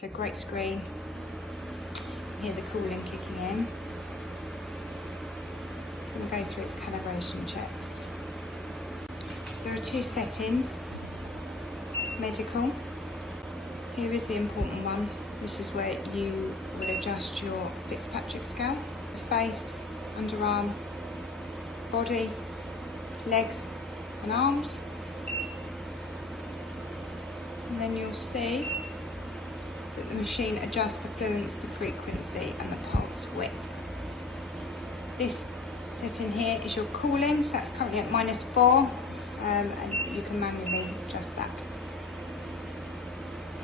So great screen. Hear the cooling kicking in. It's going to go through its calibration checks. So there are two settings. Medical. Here is the important one. This is where you will adjust your Fitzpatrick scale. Face, underarm, body, legs and arms. And then you'll see that the machine adjusts the fluence, the frequency and the pulse width. This setting here is your cooling, so that's currently at -4, and you can manually adjust that.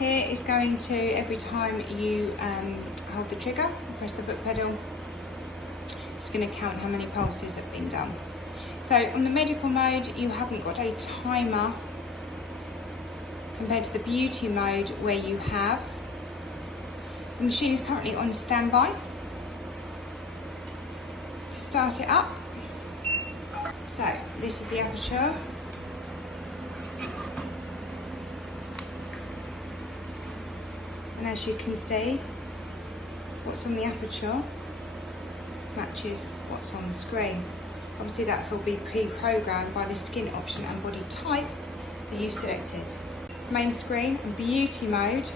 Here is going to, every time you hold the trigger, press the foot pedal, it's going to count how many pulses have been done. So on the medical mode, you haven't got a timer compared to the beauty mode where you have. So the machine is currently on standby. To start it up, so this is the aperture. And as you can see, what's on the aperture matches what's on the screen. Obviously that's all been pre-programmed by the skin option and body type that you've selected. Main screen and beauty mode,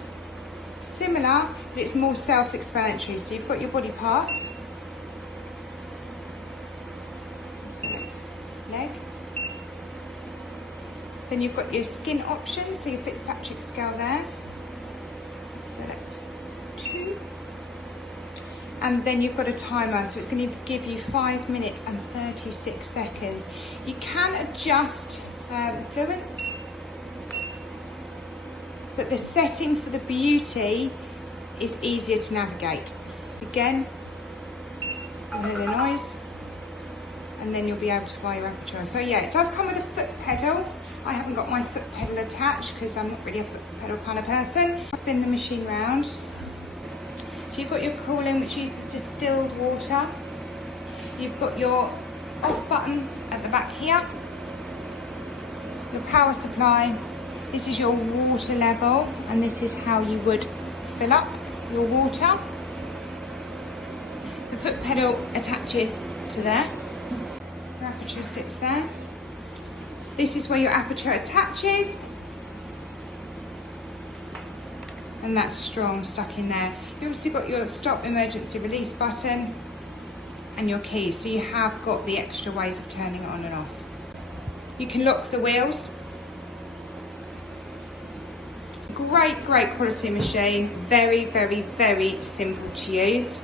similar, but it's more self-explanatory. So you've got your body parts, select leg, then you've got your skin options, so your Fitzpatrick scale there, select 2, and then you've got a timer, so it's going to give you 5 minutes and 36 seconds. You can adjust the fluence, but the setting for the beauty is easier to navigate. Again, you'll hear the noise, and then you'll be able to buy your aperture. So yeah, it does come with a foot pedal. I haven't got my foot pedal attached because I'm not really a foot pedal kind of person. Spin the machine round. So you've got your cooling, which uses distilled water. You've got your off button at the back here. Your power supply. This is your water level, and this is how you would fill up your water. The foot pedal attaches to there. Your aperture sits there. This is where your aperture attaches, and that's strong, stuck in there. You've also got your stop emergency release button and your keys, so you have got the extra ways of turning it on and off. You can lock the wheels. Great quality machine, very simple to use.